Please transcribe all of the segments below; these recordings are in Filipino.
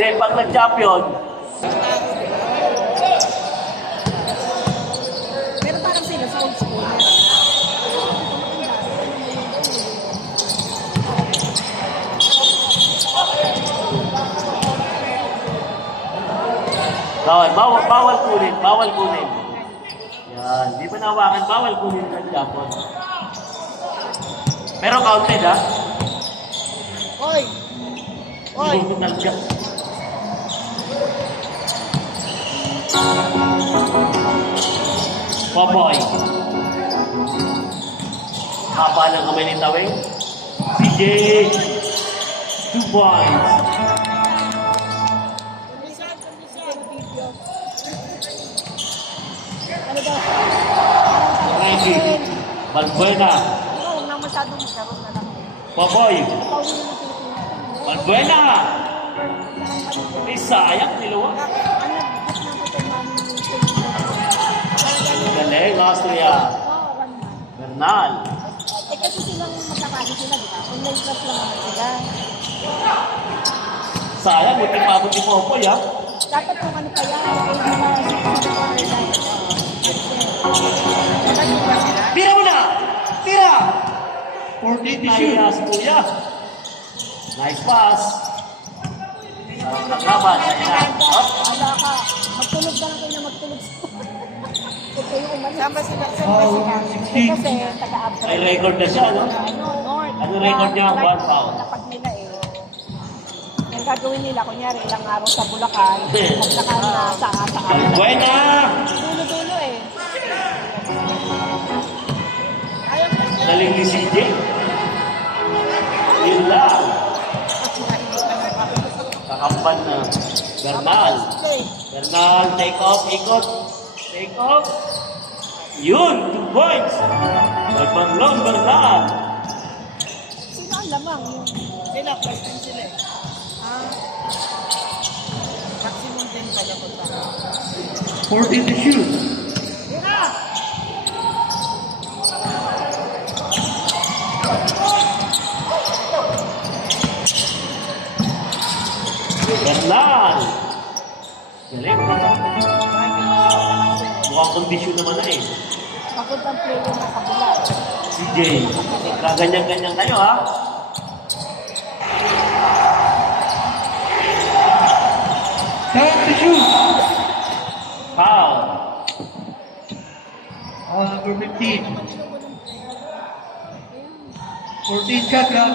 Hindi, pag nag-champion, Pero parang sila sa old school. bawal kunin, bawal kunin. Yan, di ba nawakan, bawal kunin ng Japon. Pero counted, ha? Oy! Oy! Hindi ko talaga. Popoy. Haba ng kamay ni Taweng. CJ. 2 points. Ano daw? Ricky. Balbuena. Huwag na masyadong magkaroon na lang. Popoy. Pauwi na ng Pilipinas. Balbuena. Sayang, niluwa. Galing, Austria. Bernal. Eh kasi silang magkakali sila, di ba? Online class lang naman sila. Sayang, buti pabot ni Popoy, ha? Dapat kung ano pa yan, Tira mo na! Tira! 40 to Tayo shoot. na si Kuya. Nice pass. Naglaban. Wala ka. Magtulog na lang kayo na magtulog. Kung kayo umalis. Saan ba sila? Kasi taga-abroad. May record na siya, no? North. Ano record niya? 1 foul. Napag nila eh. Ang gagawin nila, kunyari ilang araw sa Bulacan, maglakad na saan. Buena! Dulo-dulo eh. Galing ni CJ. Yun lang. Kakampan na. Bernal. Bernal, take off, ikot. Take off. Yun, 2 points. Nagpanglong, Bernal. Sino ang lamang? Sila, first time sila eh. Maximum din pala ko sa. 40 to shoot. Bernal. Galing. Mukhang kondisyon naman na eh. Pagod ang player na kabila. CJ. Kaganyan-ganyan kayo, ha? Time to shoot. Foul. Number 15. 14 shot clock.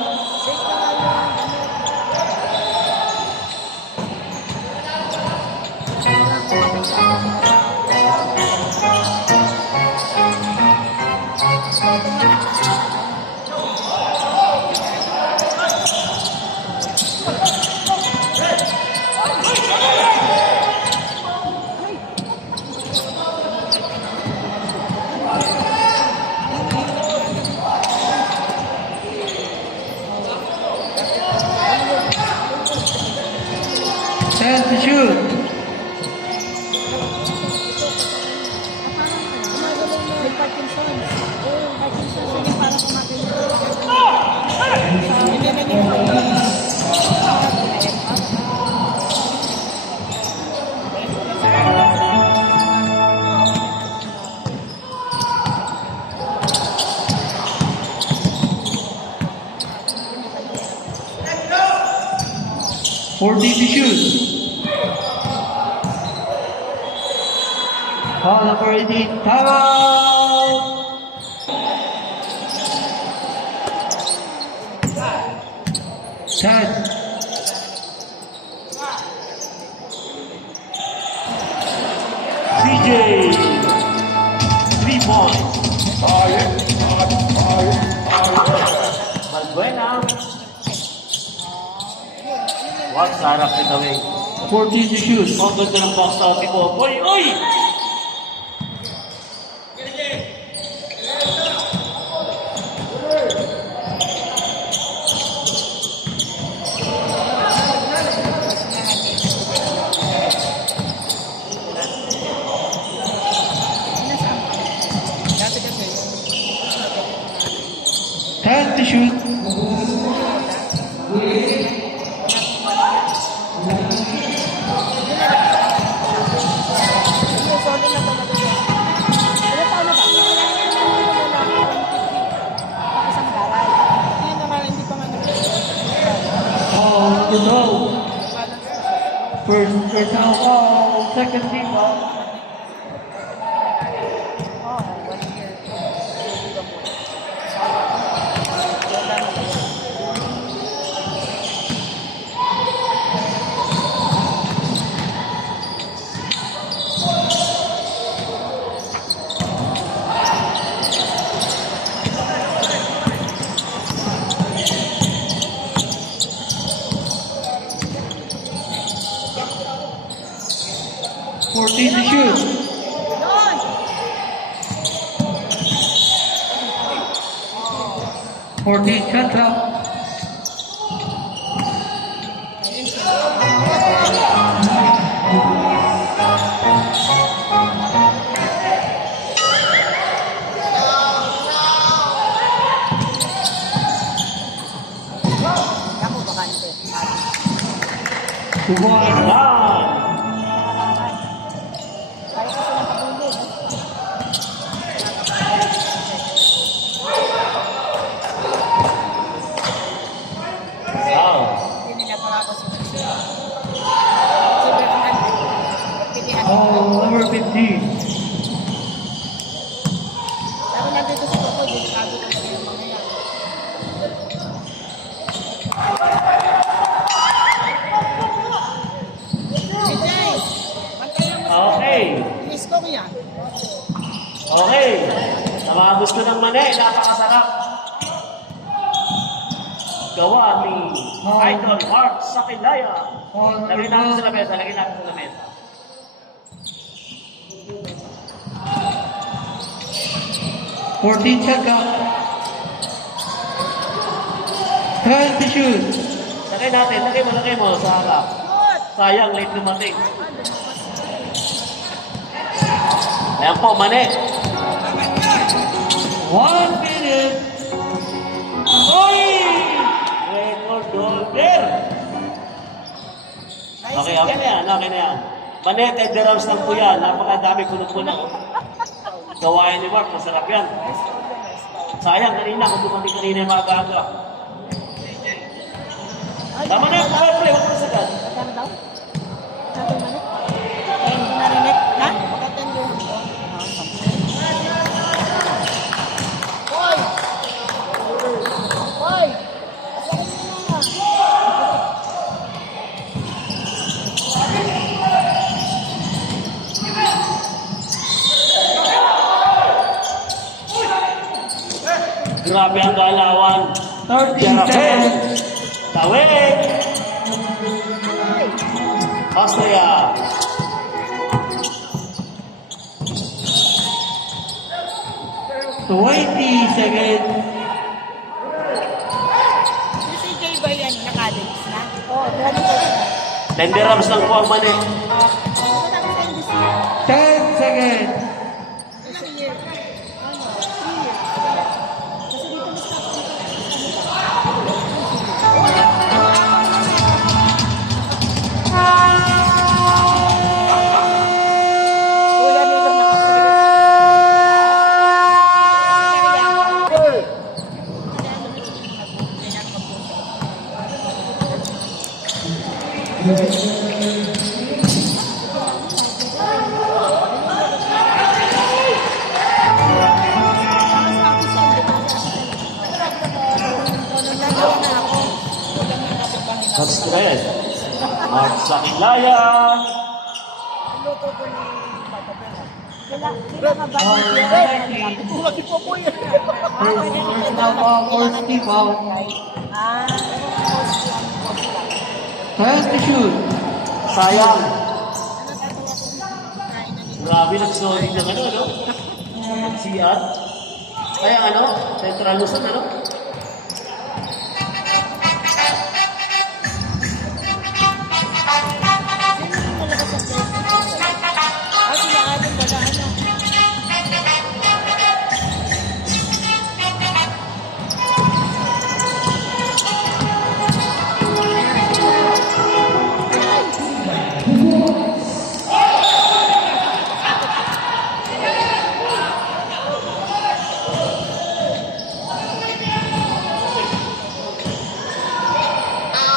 Time to shoot. May Parkinson. Oo, Parkinson. Hindi para kumakin. Hindi na nito. 40 to shoot. Foul number 18. Time out. Ten. CJ. 3 points. Balbuena. Wag, sarap ni Taweng. 14 to shoot. Ang ganda ng box out ni Popoy. Uy! Time to shoot. First personal foul. Second team foul. Oh, 1 year. Fourteen to shoot. Yun! 14 shot clock. Ako bakante. To one. Yan. Kaya kasi nakabulog. Foul. Hindi nila makakasunod sila. Sobrang handi. Pilihan. Foul number 15. Sabi natin ito sa Coco, delikado ko na yung mga yan. Vijay! Bantayan mo sa Okay. Miss ko yan. Okay. Sa mga gusto ng mani, napakasarap. Gawa ni Idol Mark Sakilaya. Foul Lagyan number natin sa 12. lamesa, lagyan natin sa lamesa. 14 shot clock. 12 to shoot. Lagay natin, lagay mo sa harap. Good! Sayang, late dumating. Ayan po, mani. 1 minute. Oy! Record holder. Nice. Okay, okay na yan, okay na yan. Mani, Ted Derams lang po yan. Napakadami puno-puno. Gawain ni Mark, masarap yan. Nice call, nice call. Sayang, kanina, kung dumating kanina yung mga gaga. Ay, Tama na, power play, huwag mo sagad. magkano daw? Natin mali? Eh, hindi narinig. Na? Magkatan yun. Hoy! Hoy! Asakin mo na. Grabe ang galawan. 13 Jarapel. seconds. Tawid. Austria. Twenty seconds. Si CJ ba yan? Nakalis na? Oo, graduate na. Ted Derams lang po ang mani. Ano na sa NBC? 10 seconds. Ilang year? Ano? 3 years. Kasi dito mas Kuya nila That's stress. Mark Sakilaya. Luto ko ni Papa Bella. Sila ka ba? Buwag po po yun. Personal foul, first team foul. 12 to shoot. Sayang. Grabe nagsorry ng ano, no? Siat. Kaya ano, Central Luzon, ano?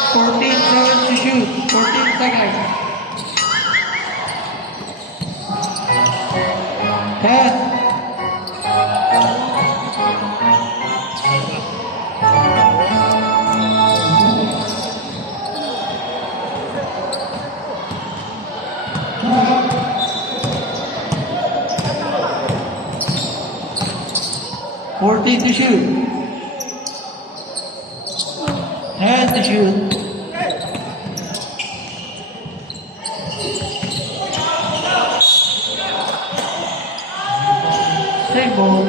Seconds to shoot. 14 seconds. 14 to shoot. 10 to shoot. Same ball.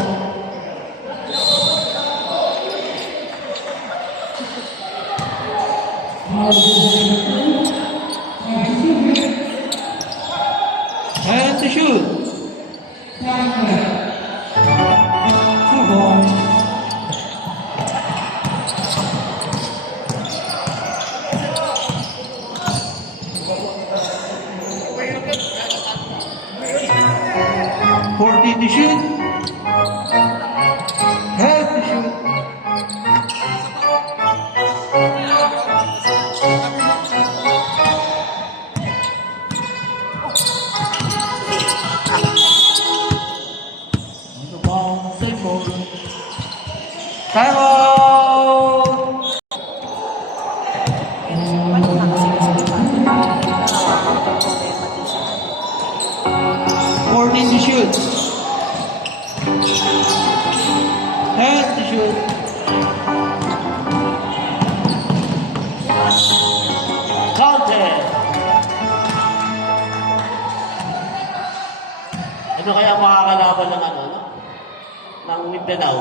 And to shoot. 2 balls. Fourteen to shoot. 10 to shoot. The ball, same ball. Time out! Fourteen to shoot. 10 to shoot. Counted. Ano kaya makakalaban ng ano, no? Ng Mindanao?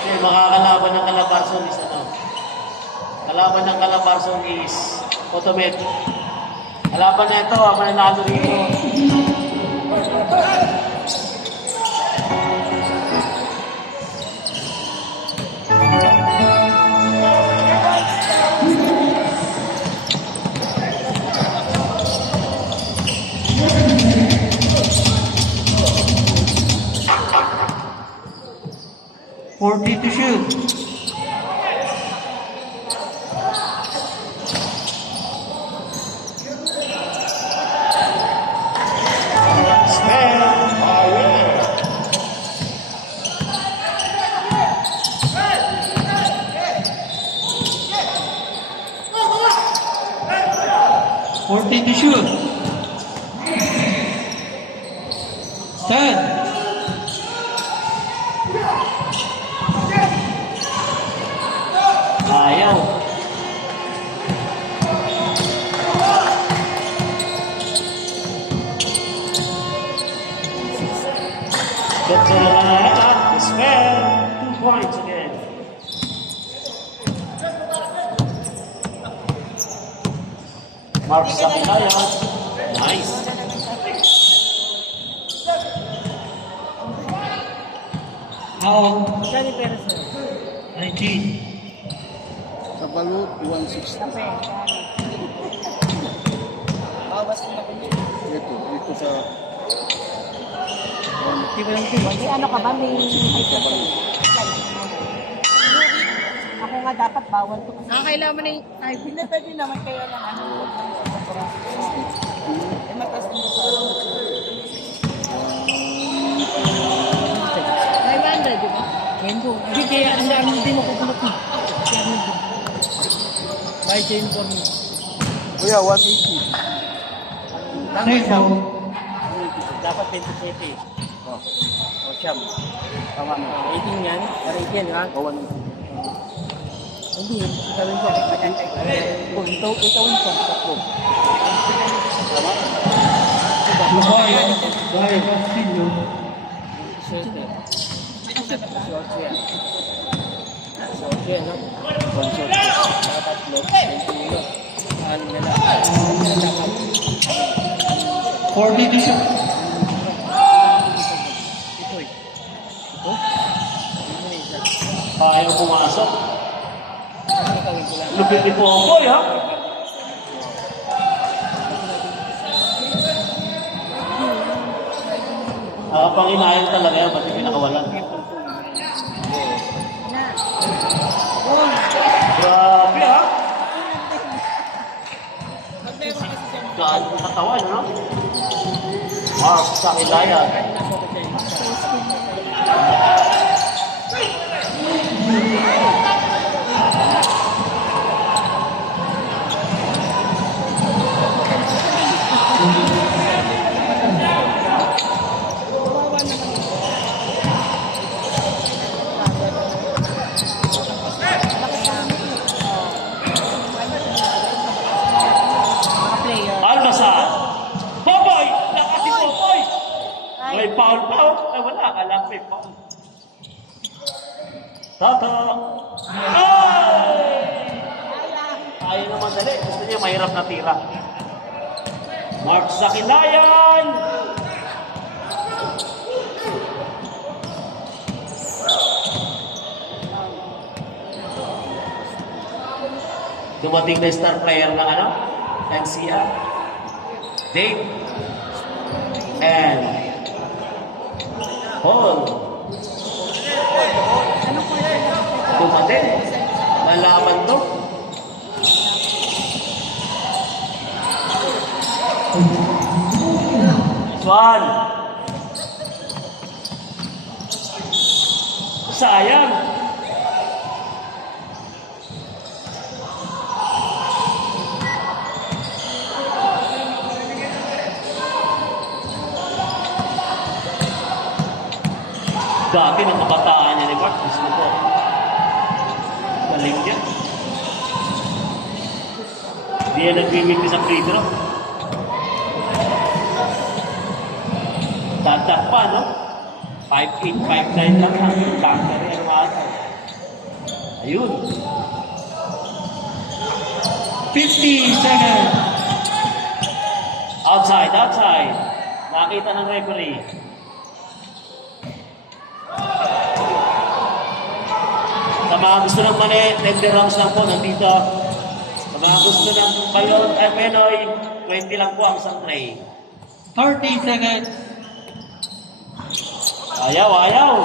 Kasi makakalaban ng Calabarzon is ano? Kalaban ng Calabarzon is Cotomet. Kalaban na ito, ang mananalo rito. Fourteen to shoot. Spare power. 14 to shoot. 10. Ayaw. Get to the line. Spare. 2 points again. Mark Sakilaya. Nice. Out. Johnny Perez. 19. Sa balut, 160. Kape. Bawas na ko niya. Ito sa Di ba lang po? May ano ka ba? May... Ako nga dapat bawal to. Kailangan mo na yung... Ay, hindi pwede naman kaya lang ano. Eh, matas mo sa... 500, di ba? Yan po. Hindi kaya ang dami hindi mo kukulot mo. By chain for me. Kuya, 180. Same ball. Dapat 27. O siyam. Tama na. 18 yan. Para 18 ha? O, 180. Hindi. Ikaw rin siya. Kung ikaw yung tatlo. Tama? Dubai. Dubai. Castillo. Swerte. Swerte yan. Swerte yan, no? Consort. Mga tatlo. 21. Ano na lang. 40 to shoot. Ito eh. Ito? Ito na isa. Ayaw pumasok. Ano gawin ko lang? Lupit ni Popoy, ha? Panginayan talaga yan, pati pinakawalan. Grabe, ha? Gaan mo katawan, no? Mark Sakilaya. Ay, wala. Kalapit pa. Toto. Ay! Ayaw naman dali. Gusto niya mahirap na tira. Mark sa Kilayan. Dumating na star player ng ano? NCR. Dave. And Paul. Ano po yung Dumating. Nalaman to. Swan. Sayang. Dati ng kabataan niya ni Mark, gusto ko. Galing niya. Hindi yan nag-wimik sa free throw. Dadak pa, no? 5'8", 5'9" lang ang tanker yung ata. Ayun. 50 seconds. Outside, outside. Nakita ng referee. Sa mga gusto ng mali, tender rounds lang po nandito. Sa mga gusto ng balon at Penoy, 20 lang po ang isang tray. 30 seconds. Ayaw, ayaw.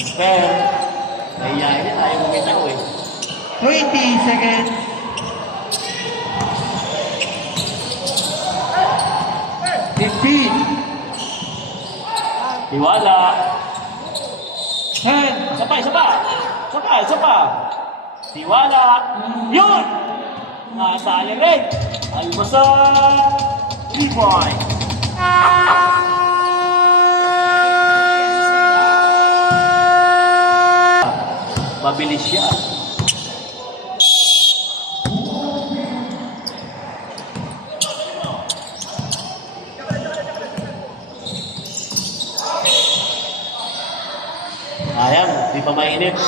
Spare. Nahiyain niya, ayaw bumitaw eh. 20 seconds. 15. Tiwala. 10. Isa pa, isa pa. Isa pa, isa pa. Tiwala. Yun! Nasali rin. Almasal. 3 points. Mabilis siya. Ayan, di pa mainit.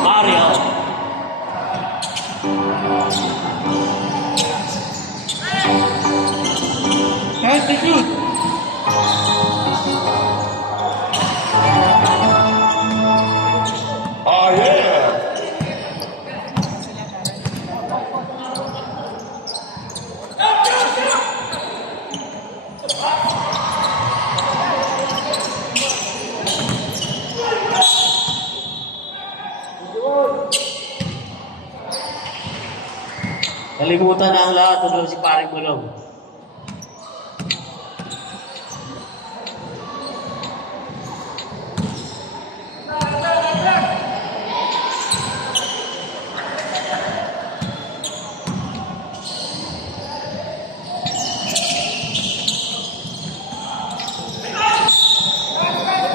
Mario. Time to shoot. Oh yeah. Nalimutan na ang lahat. Tulong si Paring Bulong.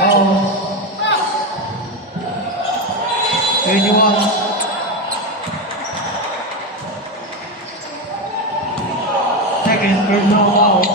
Oh. 21. Seconds, there's no out.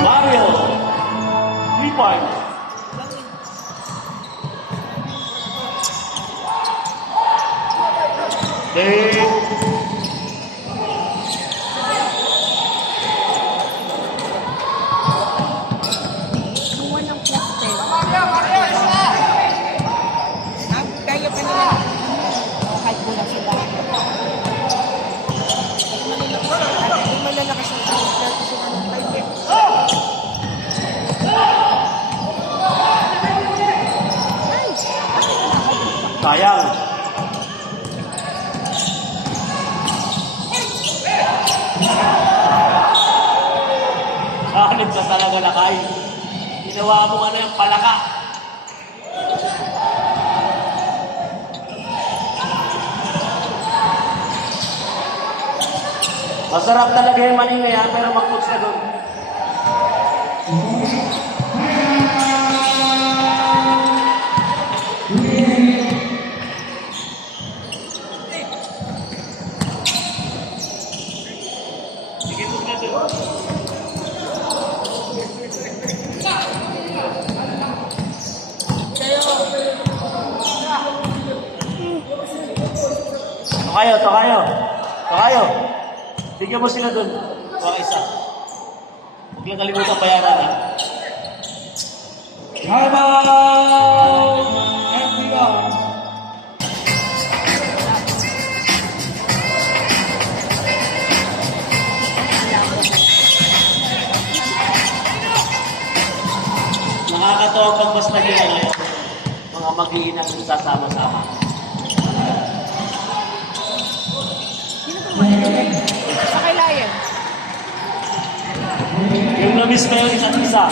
Mario. 3 points. Dave. Buwan ng plastic. Kaya pa nila. Kahit bulan sila. Malalakas ang Sayang. Hanip ka talaga na kayo. Ginawa mo ano yung palaka. Masarap talaga yung mani na yan, pero mag-coach na doon. Sige, coach na doon. Tokayo. Bigyan mo sila dun. Huwag isa. Huwag lang kalimutan bayaran, ha? Time out! Everyone! Nakakatawa pag mas naging mga mag-iinang sasama-sama. Sa kay Lion. Yung na-miss mo yung isa't isa.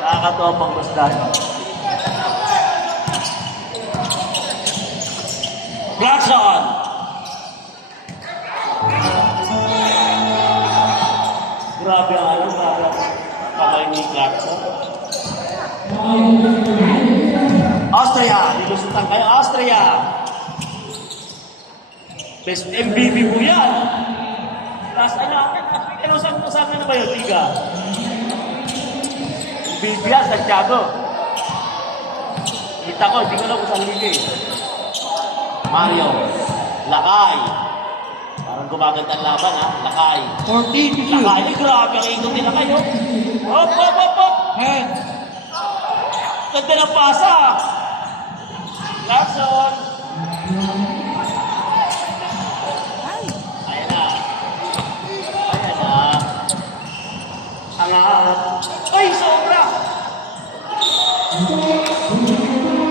Nakakatawa pang basdan. Clarkson! Grabe ang alam, grabe ang kamay ni Clarkson. Austria! Nilusutan kayo, Austria! Best MVP po yan! Tapos ano, saan na ba yun, Liga? MVP yan, Santiago. Kita ko, hindi ko lang kung saan liga eh. Mario, Lakay. Parang gumaganda ang laban ha, Lakay. 14 to shoot. Lakay, ay grabe ang ikot nila kayo. Hop, hop, hop, hop! Head. Ganda ng pasa! Clarkson! Ayan na. Ayan na. Angat. Ay, sobra!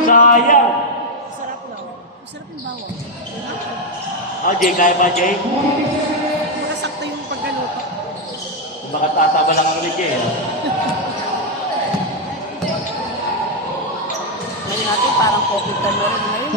Sayang! Sarap lang. Masarap yung bawang. Ah, Jay, kaya ba, Jay? Nakasakto yung pagkaluto. Baka tataba lang ulit, Jay. Ngayon natin parang coffee talo rin ngayon.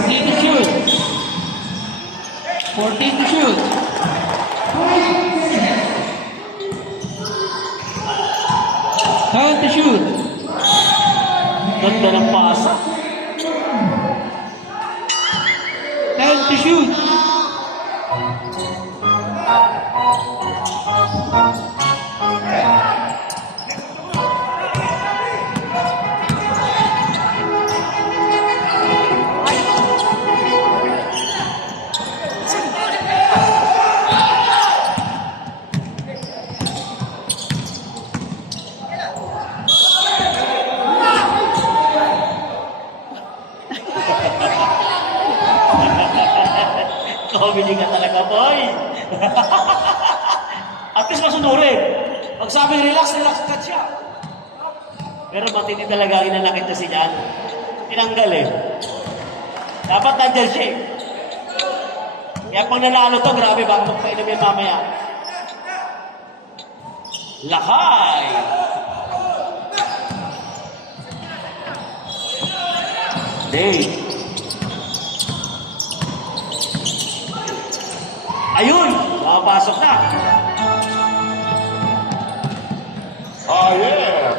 To shoot. 14 to shoot. Time to shoot. Ganda ng pasa. 10 to shoot. Comedy ka talaga, boy. At least masunurin. Pag sabi relax, relax ka siya. Pero matindi talaga ang inanakit na si Jan. Tinanggal eh. Dapat nandyan siya eh. Kaya pag nanalo to, grabe, bago magpainom yan mamaya. Lakay! Dave. Ayun! Makapasok na. Oh, yeah!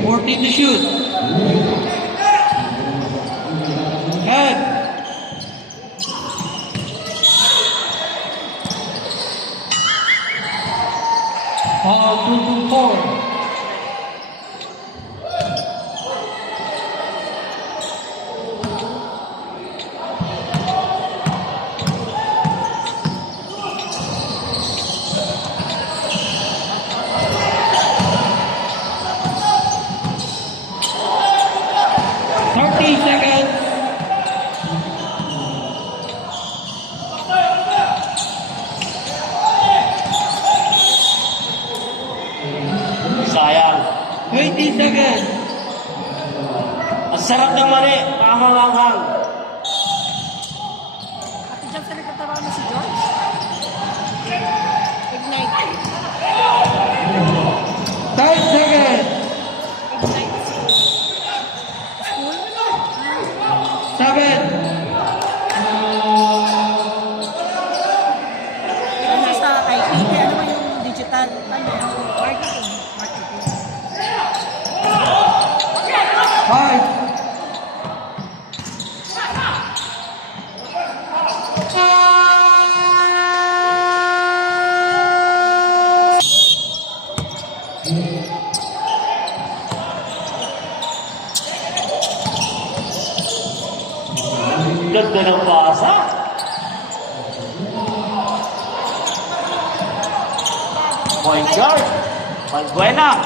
Fourteen to shoot. Head. Foul 2-4. 20 seconds. Ang sarap ng mali. Kahanghang-hang. Ate Jam, saan nagtatrabaho na si George? Ignite. 5 seconds. Ignite school. School? 7. Ano sa IT? Ano ba yung digital? Ano yan? Marketing. Marketing. 5. Ganda ng pasa. Point guard. Valbuena.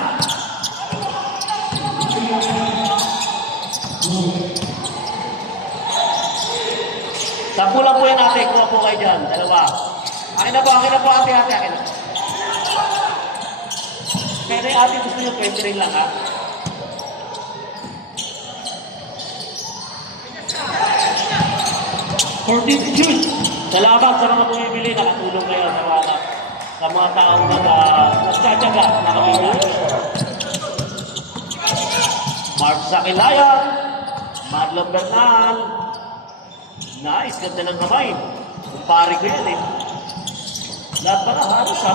Sampu lang po yan ate. Kuha po kayo dyan. Dalawa. Akin na po ate. Akin na. Pero yung ate gusto nyo 20 rin lang ha. Fourteen to shoot. Salamat sa mga bumibili, nakatulong kayo sa mga taong nagtsatsaga, nakabili. Mark Zakilayan, Marlon Bernal. Nice, ganda ng kamay. Pare ko yan eh. Lahat pala halos ha.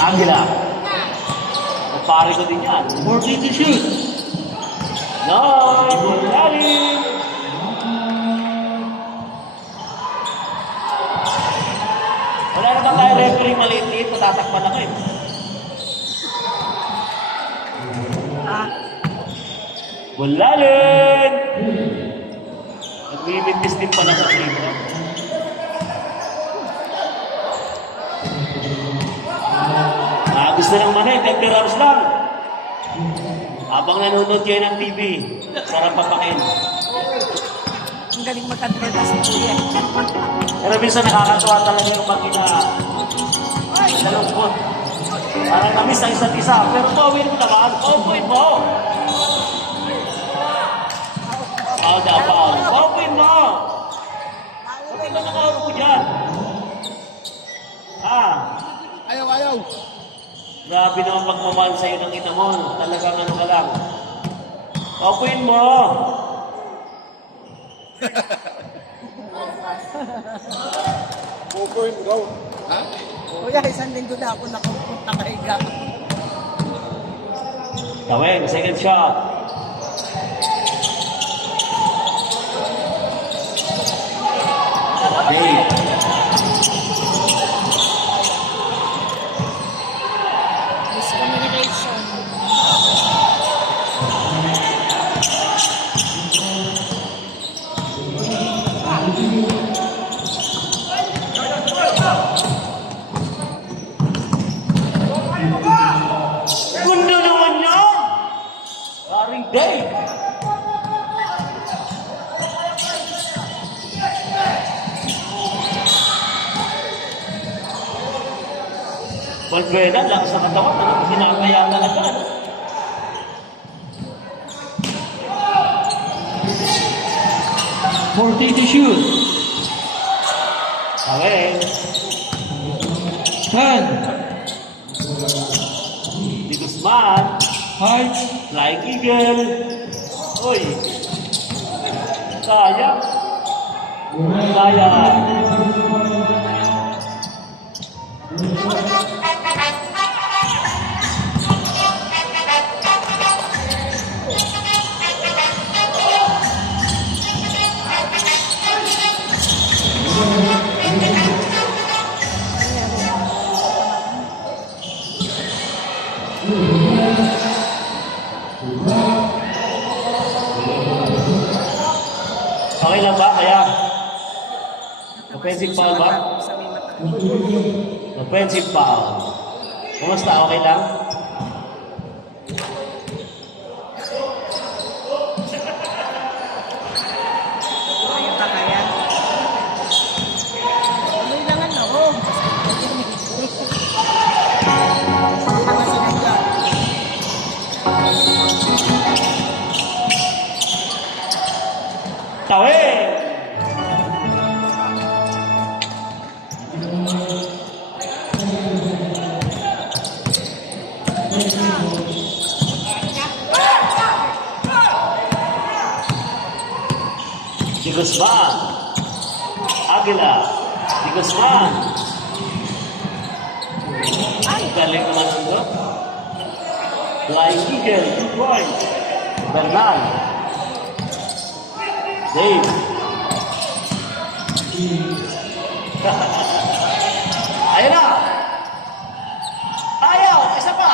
Angela. Pare ko din yan. 14 to shoot. Nice! Galing! Wala naman tayo referee maliit-liit, matatakpan ako eh. Bulalin! Nagmimitis din pala sa team. Gusto ng manay, 20 rounds lang. Habang nanonood kayo ng TV, sarap papakin. Ang galing mag-advertise ni Kuya. Pero minsan nakakatuwa talaga yung pag-ina. Nalungkot. Parang namiss ang isa't isa. Pero gawin mo naman, open mo. Foul na foul. Open mo. Open mo na foul mo dyan. Ayaw. Grabe naman pagmamahal sa'yo ng ina mo. Talagang ano ka lang. Open mo. Pupuin, go. Ha? Kuya, isang linggo na ako nakapunta kahiga. Taweng, second shot. Dave. Miscommunication. Gundo naman yan! Paring Dave. Valbuena, lang sa katawan, ano, sinakaya talaga. Ano? Fourteen to shoot. Taweng. 10. Di Guzman. 5. Flying Eagle. Uy. Sayang. Sayang. Okay lang ba? Kaya? Offensive foul ba? Sa may mata. Offensive foul. Kumusta? Okay lang? Ayun ka kaya. Tuloy lang ako. Guzman. Aguila. Di Guzman. Ang galing naman ito. Flying Eagle, 2 points. Bernal. Dave. Ayun na. Ayaw, isa pa.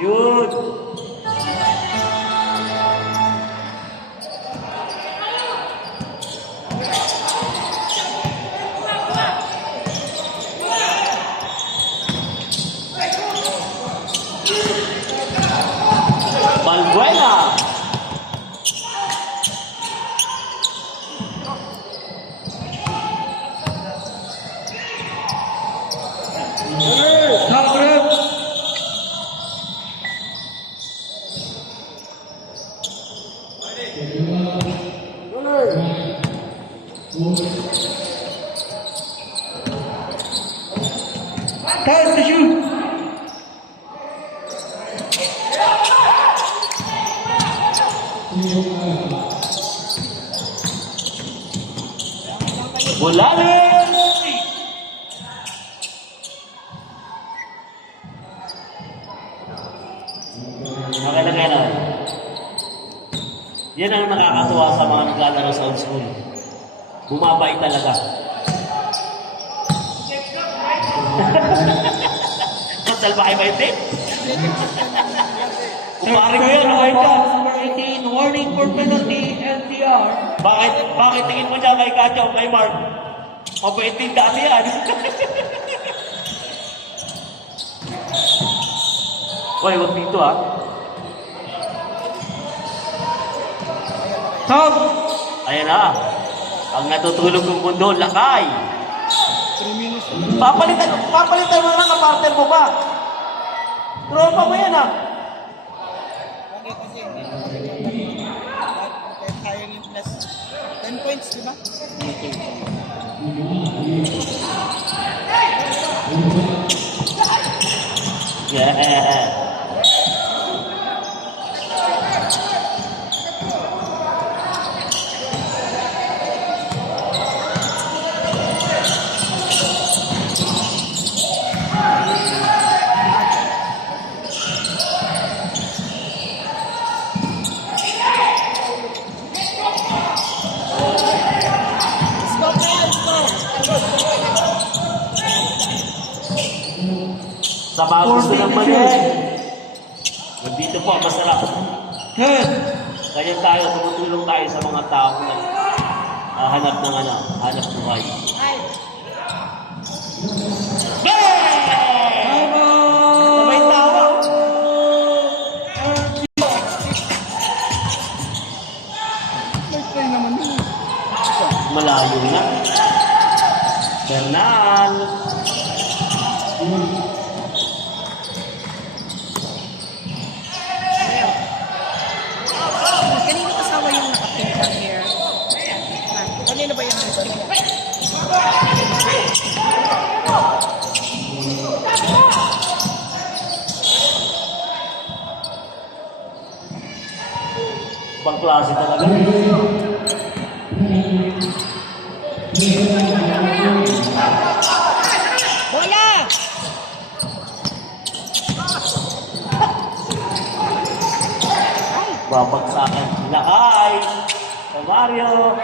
Yun. Balbuena. Top rep. Pass to shoot. Bulanin. Okay na kaya na. Yan ang nakakatuwa sa mga naglalaro sa old school. Bumabay talaga. Salbahay ba yung tape? Kumari ko yan, okay ka. Number 18, warning for penalty, LTR. Bakit tingin mo dyan kay Katya o kay Mark? Mabait din dati yan. Hoy, wag dito ah. Top. Ayan na. Ang natutulog ng mundo, lakay. Papalitan mo na ng partner mo ba? Tropa mo yan ah. Bakit kasi tayo yung plus 10 points, di ba? Yeah. Let's go, guys! Go! Sa mga gusto ng mali. Nandito po ang masarap. 10. Kaya tayo, tumutulong tayo sa mga tao na hanap ng hanap buhay. Ay! Bang! Sabay tawa. Nag-try naman yun. Malayo na. Bernal. Kanino kasawa yung nakapink ng hair? Kanino ba yung Ibang klase talaga. Bola! Babagsakan. Lakay. Sa Mario.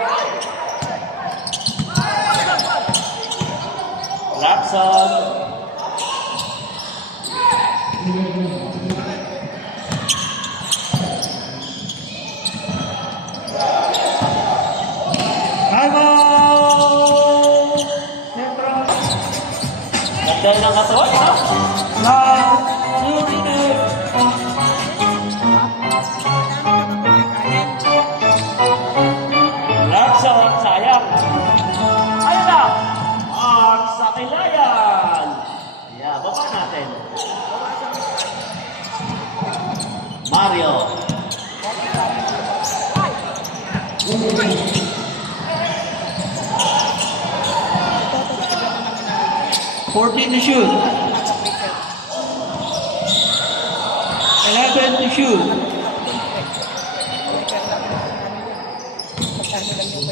Lapson. Time out. Central. Ganda ng katawan, ha? Last 2 minutes. Lapson. Sayang. Ayun na. Ang sakilayan. Yeah, baba natin. Mario. 14 to shoot. 11 to shoot. Magkano lang yung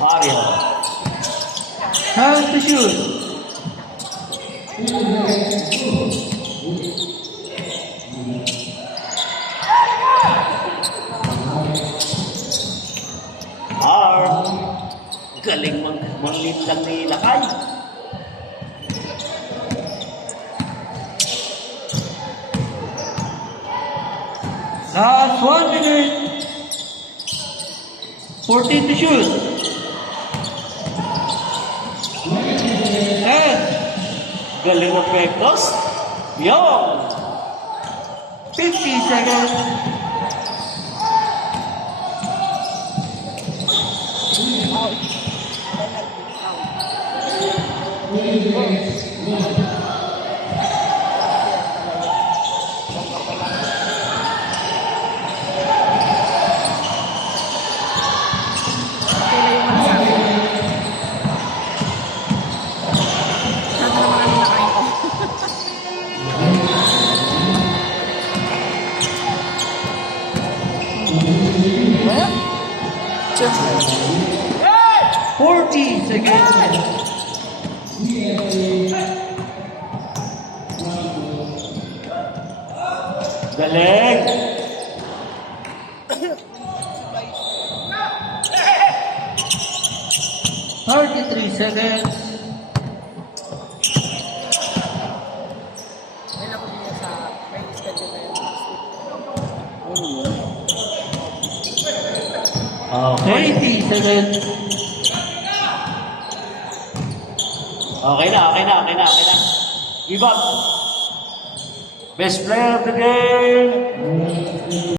Mario. Time to shoot. Galing manglit lang ni Lakay. Last 1 minute. 14 to shoot. 10. Galing ng Pektos. Yung 50 seconds. What? 40 seconds. galing. 33 seconds. May ako niya sa may schedule na yun. Okay. 20 seconds. Okay na. Give up. Best player of the game.